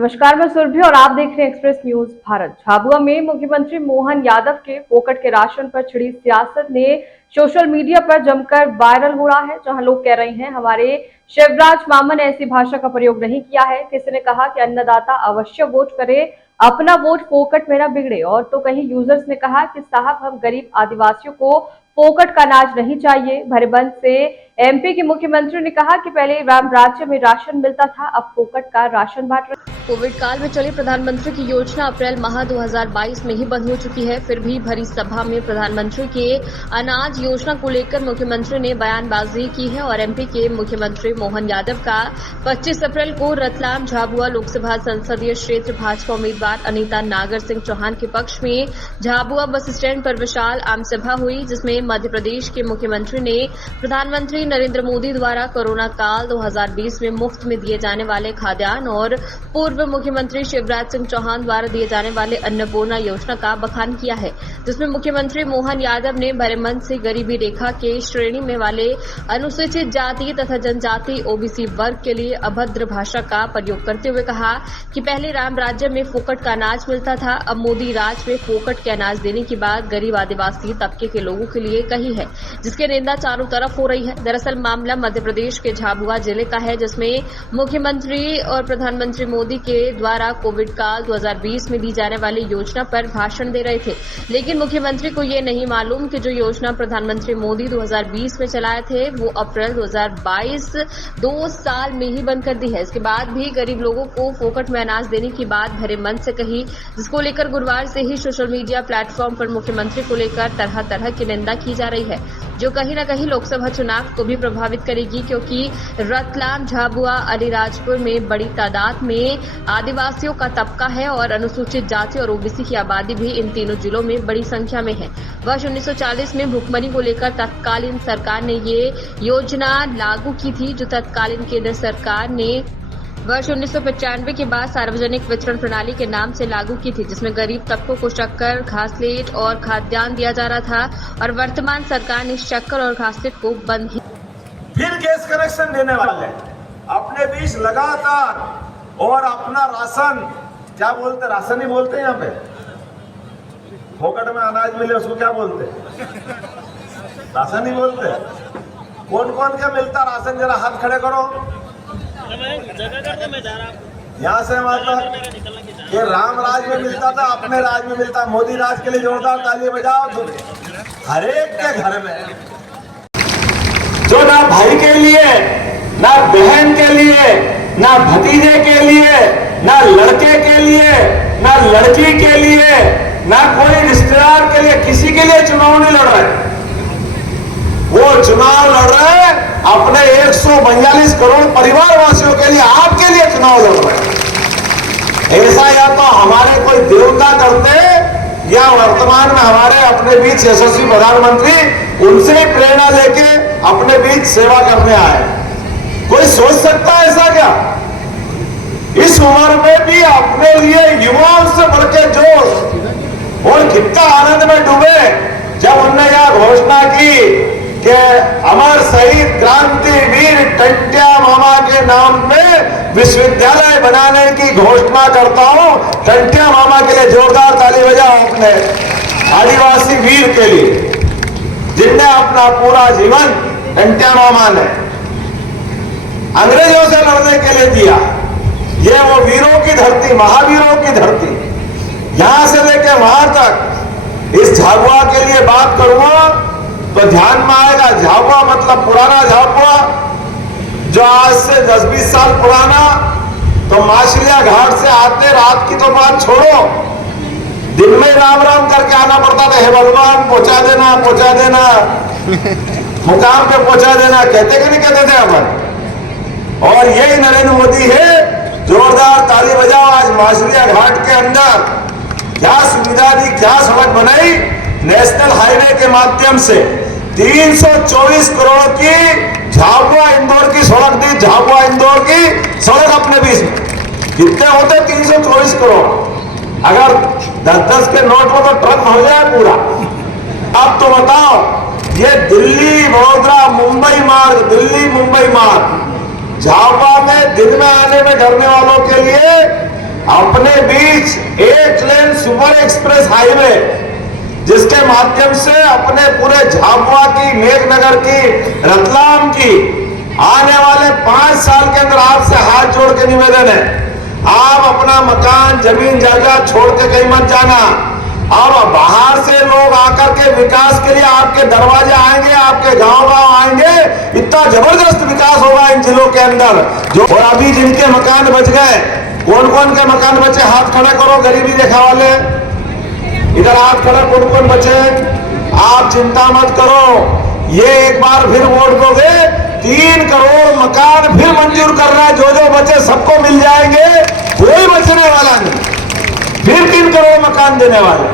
नमस्कार, मैं सुरभि और आप देख रहे हैं एक्सप्रेस न्यूज भारत। झाबुआ में मुख्यमंत्री मोहन यादव के फोकट के राशन पर छिड़ी सियासत ने सोशल मीडिया पर जमकर वायरल हो रहा है, जहां लोग कह रहे हैं हमारे शिवराज मामा ने ऐसी भाषा का प्रयोग नहीं किया है। किसी ने कहा कि अन्नदाता अवश्य वोट करे, अपना वोट फोकट में न बिगड़े। और तो कहीं यूजर्स ने कहा कि साहब हम गरीब आदिवासियों को फोकट का अनाज नहीं चाहिए। भरे मन से एमपी के मुख्यमंत्री ने कहा कि पहले राम राज्य में राशन मिलता था, अब फोकट का राशन बांट रहे। कोविड काल में चली प्रधानमंत्री की योजना अप्रैल माह 2022 में ही बंद हो चुकी है। फिर भी भरी सभा में प्रधानमंत्री के अनाज योजना को लेकर मुख्यमंत्री ने बयानबाजी की है और एमपी के मुख्यमंत्री मोहन यादव का 25 अप्रैल को रतलाम झाबुआ लोकसभा संसदीय क्षेत्र भाजपा उम्मीदवार अनीता नागर सिंह चौहान के पक्ष में झाबुआ बस स्टैंड पर विशाल आमसभा हुई, जिसमें मध्य प्रदेश के मुख्यमंत्री ने प्रधानमंत्री नरेंद्र मोदी द्वारा कोरोना काल 2020 में मुफ्त में दिए जाने वाले खाद्यान्न और पूर्व मुख्यमंत्री शिवराज सिंह चौहान द्वारा दिए जाने वाले अन्नपूर्णा योजना का बखान किया है, जिसमें मुख्यमंत्री मोहन यादव ने भरे मन से गरीबी रेखा के श्रेणी में वाले अनुसूचित जाति तथा जनजाति ओबीसी वर्ग के लिए अभद्र भाषा का प्रयोग करते हुए कहा कि पहले राम राज्य में फोकट का अनाज मिलता था, अब मोदी राज में फोकट के अनाज देने की बात गरीब आदिवासी तबके के लोगों के लिए कही है, जिसकी निंदा चारों तरफ हो रही है। दरअसल मामला मध्य प्रदेश के झाबुआ जिले का है, जिसमें मुख्यमंत्री और प्रधानमंत्री मोदी के द्वारा कोविड काल 2020 में दी जाने वाली योजना पर भाषण दे रहे थे, लेकिन मुख्यमंत्री को ये नहीं मालूम कि जो योजना प्रधानमंत्री मोदी 2020 में चलाए थे वो अप्रैल 2022 2 साल में ही बंद कर दी है। इसके बाद भी गरीब लोगों को फोकट में अनाज देने की बात भरे मन से कही, जिसको लेकर गुरुवार से ही सोशल मीडिया प्लेटफॉर्म पर मुख्यमंत्री को लेकर तरह तरह की निंदा की जा रही है, जो कहीं न कहीं लोकसभा चुनाव को भी प्रभावित करेगी, क्योंकि रतलाम झाबुआ अलीराजपुर में बड़ी तादाद में आदिवासियों का तबका है और अनुसूचित जाति और ओबीसी की आबादी भी इन तीनों जिलों में बड़ी संख्या में है। वर्ष 1940 में भुखमरी को लेकर तत्कालीन सरकार ने ये योजना लागू की थी, जो तत्कालीन केंद्र सरकार ने वर्ष 1995 के बाद सार्वजनिक वितरण प्रणाली के नाम से लागू की थी, जिसमें गरीब तबकों को शक्कर, घासलेट और खाद्यान्न दिया जा रहा था। और वर्तमान सरकार ने शक्कर और घासलेट को बंद ही फिर गैस कनेक्शन देने वाले अपने बीच लगातार और अपना राशन, क्या बोलते, राशन ही बोलते हैं यहाँ पे, फोकट में अनाज मिले उसको क्या बोलते, राशन ही बोलते। कौन कौन क्या मिलता राशन, जरा हाथ खड़े करो। यहाँ से मतलब ये राम राज में मिलता था, अपने राज में मिलता, मोदी राज के लिए जोरदार ताली बजाओ। तो हर एक के घर में जो ना भाई के लिए, ना बहन के लिए, ना भतीजे के लिए, ना लड़के के लिए, ना लड़की के लिए, ना कोई रिश्तेदार के लिए, किसी के लिए चुनाव नहीं लड़ रहे। वो चुनाव लड़ रहे अपने 142 करोड़ परिवार वासियों के लिए, आपके लिए चुनाव लड़ रहे हैं। ऐसा या तो हमारे कोई देवता करते, या वर्तमान में हमारे अपने बीच यशस्वी प्रधानमंत्री उनसे ही प्रेरणा लेके अपने बीच सेवा करने आए। कोई सोच सकता है ऐसा क्या? इस उम्र में भी अपने लिए युवाओं से बढ़ के जोश और कितना आनंद में डूबे जब उन्होंने यह घोषणा की कि अमर शहीद क्रांतिवीर टंट्या मामा के नाम में विश्वविद्यालय बनाने की घोषणा करता हूं। टंट्या मामा के लिए जोरदार ताली बजाओ, अपने आदिवासी वीर के लिए, जिनने अपना पूरा जीवन टंट्या मामा ने अंग्रेजों से लड़ने के लिए दिया। ये वो वीरों की धरती, महावीरों की धरती, यहां से लेकर वहां तक इस झाबुआ के लिए बात करूंगा तो ध्यान में आएगा। झाबुआ मतलब पुराना झाबुआ, जो आज से 10-20 साल पुराना, तो माछलिया घाट से आते रात की तो बात छोड़ो, दिन में राम राम करके आना पड़ता था, हे भगवान पहुंचा देना, पहुंचा देना, मुकाम पे पहुंचा देना, कहते कि नहीं कहते थे अपन। और यही नरेंद्र मोदी है, जोरदार ताली बजाओ। आज माछलिया घाट के अंदर क्या सुविधा दी, क्या सड़क बनाई, नेशनल हाईवे के माध्यम से 324 करोड़ की झाबुआ इंदौर की सड़क दी। झाबुआ इंदौर की सड़क अपने बीच में कितने होते, 324 करोड़। अगर 10-10 के नोट में तो ट्रक हो जाए पूरा। अब तो बताओ, ये दिल्ली वडोदरा मुंबई मार्ग, दिल्ली मुंबई मार्ग, झाबुआ में दिन में आने में डरने वालों के लिए अपने बीच 8 लेन सुपर एक्सप्रेस हाईवे, जिसके माध्यम से अपने पूरे झाबुआ की, मेघनगर की, रतलाम की आने वाले 5 साल के अंदर आपसे हाथ जोड़ के निवेदन है, आप अपना मकान, जमीन जायदाद छोड़ के कहीं मत जाना। अब बाहर से लोग आकर के विकास के लिए आपके दरवाजे आएंगे, आपके गांव आएंगे, इतना जबरदस्त विकास होगा इन जिलों के अंदर। जो और अभी जिनके मकान बच गए, कौन कौन के मकान बचे, हाथ खड़े करो, गरीबी रेखा वाले इधर हाथ खड़ा, कौन कौन बचे। आप चिंता मत करो, ये एक बार फिर वोट दोगे, 3 करोड़ मकान फिर मंजूर कर रहा है। जो बचे सबको मिल जाएंगे, कोई बचने वाला नहीं। फिर 3 करोड़ मकान देने वाले,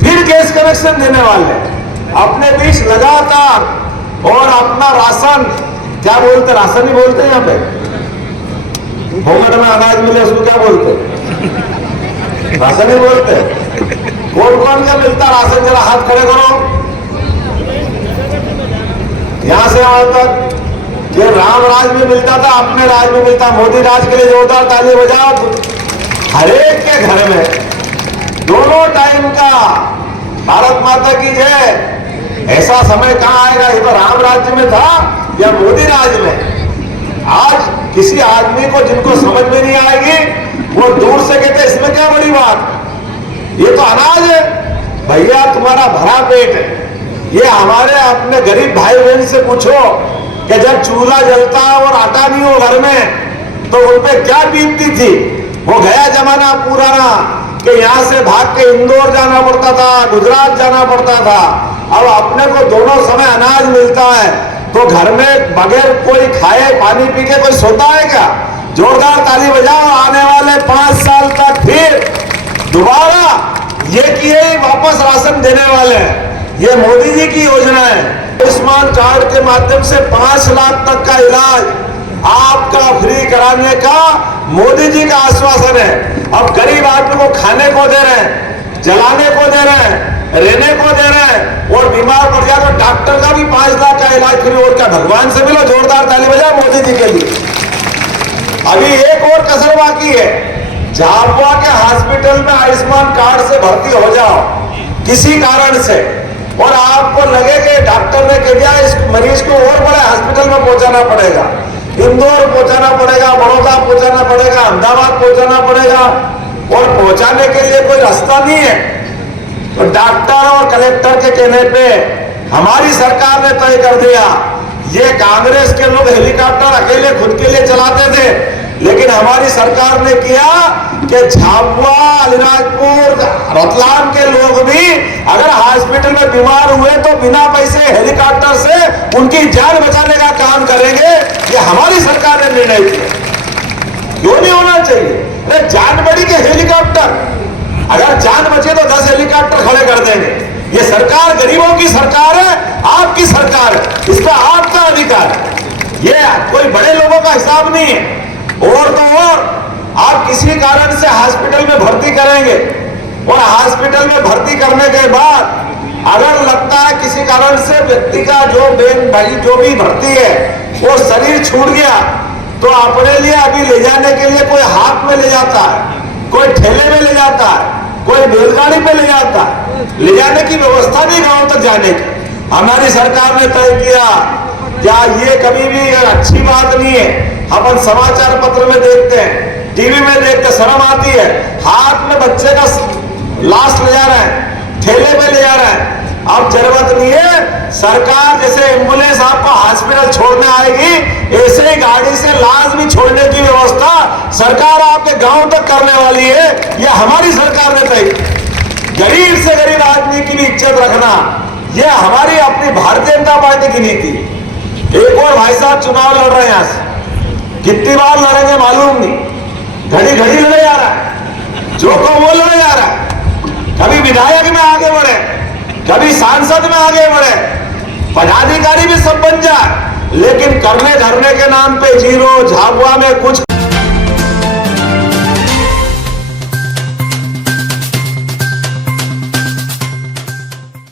फिर गैस कनेक्शन देने वाले, अपने बीच लगातार। और अपना राशन, क्या बोलते, राशन ही बोलते हैं यहाँ पे, होमट में अनाज मिले उसको क्या बोलते, राशन ही बोलते। कौन कौन का मिलता राशन, जरा हाथ खड़े करो। यहां से वहां तक कि राम राज में मिलता था, अपने राज में मिलता। मोदी राज के लिए जोरदार ताली बजाओ। हर एक के घर में दोनों टाइम का भारत माता की जय। ऐसा समय कहां आएगा, ये तो राम राज्य में था या मोदी राज में। आज किसी आदमी को जिनको समझ में नहीं आएगी, वो दूर से कहते इसमें क्या बड़ी बात, ये तो अनाज है भैया, तुम्हारा भरा पेट है। ये हमारे अपने गरीब भाई बहन से पूछो कि जब चूल्हा जलता और आटा नहीं हो घर में, तो उन पे क्या बीतती थी। वो गया जमाना पुराना कि यहाँ से भाग के इंदौर जाना पड़ता था, गुजरात जाना पड़ता था। अब अपने को दोनों समय अनाज मिलता है, तो घर में बगैर कोई खाए पानी पी के कोई सोता है क्या। जोरदार ताली बजाओ। आने वाले 5 साल तक फिर दोबारा ये किए वापस राशन देने वाले हैं। ये मोदी जी की योजना है। आयुष्मान कार्ड के माध्यम से 5 लाख तक का इलाज आपका फ्री कराने का मोदी जी का आश्वासन है। अब गरीब आदमी को खाने को दे रहे हैं, जलाने को दे रहे हैं, रहने को दे रहे हैं, और बीमार पड़ जाए तो डॉक्टर का भी 5 लाख का इलाज फ्री। और क्या भगवान से मिलो, जोरदार ताली बजाओ मोदी जी के लिए। अभी एक और कसर बाकी है, झाबुआ के हॉस्पिटल में आयुष्मान कार्ड से भर्ती हो जाओ किसी कारण से, और आपको लगे कि डॉक्टर ने कह दिया इस मरीज को और बड़े हॉस्पिटल में पहुंचाना पड़ेगा, इंदौर पहुंचाना पड़ेगा, बड़ौदा पहुंचाना पड़ेगा, अहमदाबाद पहुंचाना पड़ेगा, और पहुंचाने के लिए कोई रास्ता नहीं है, तो डॉक्टर और कलेक्टर के कहने पे हमारी सरकार ने तय कर दिया। ये कांग्रेस के लोग हेलीकॉप्टर अकेले खुद के लिए चलाते थे, लेकिन हमारी सरकार ने किया कि झाबुआ, अलीराजपुर, रतलाम के लोग भी अगर हॉस्पिटल में बीमार हुए तो बिना पैसे हेलीकॉप्टर से उनकी जान बचाने का काम करेंगे। ये हमारी सरकार ने निर्णय किया। क्यों नहीं होना चाहिए, अरे जान बड़ी के हेलीकॉप्टर, अगर जान बचे तो 10 हेलीकॉप्टर खड़े कर देंगे। ये सरकार गरीबों की सरकार है, आपकी सरकार है, इसका आपका अधिकार है। ये कोई बड़े लोगों का हिसाब नहीं है। और तो और आप किसी कारण से हॉस्पिटल में भर्ती करेंगे, और हॉस्पिटल में भर्ती करने के बाद अगर लगता है किसी कारण से व्यक्ति का जो बहन भाई जो भी भर्ती है वो शरीर छूट गया, तो अपने लिए अभी ले जाने के लिए कोई हाथ में ले जाता है, कोई ठेले में ले जाता है, कोई बैलगाड़ी पे ले जाता है। ले जाने की व्यवस्था नहीं गांव तक जाने की। हमारी सरकार ने तय किया। क्या ये कभी भी अच्छी बात नहीं है। अपन समाचार पत्र में देखते हैं, टीवी में देखते, शर्म आती है। हाथ में बच्चे का लाश ले जा रहे हैं, ठेले पे ले जा रहे हैं। अब जरूरत नहीं है, सरकार जैसे एम्बुलेंस आपको हॉस्पिटल छोड़ने आएगी, ऐसे ही गाड़ी से लाश भी छोड़ने की व्यवस्था सरकार आपके गांव तक करने वाली है। यह हमारी सरकार ने तय। गरीब से गरीब आदमी की भी इज्जत रखना, यह हमारी अपनी भारतीय जनता पार्टी की नीति। एक और भाई साहब चुनाव लड़ रहे हैं, यहां से कितनी बार लड़ेंगे मालूम नहीं, घड़ी घड़ी लड़े जा रहा है, जो को वो लड़े जा रहा है। कभी विधायक में आगे बढ़े, कभी सांसद में आगे बढ़े, पदाधिकारी भी सब बन जाए, लेकिन करने धरने के नाम पे जीरो। झाबुआ में कुछ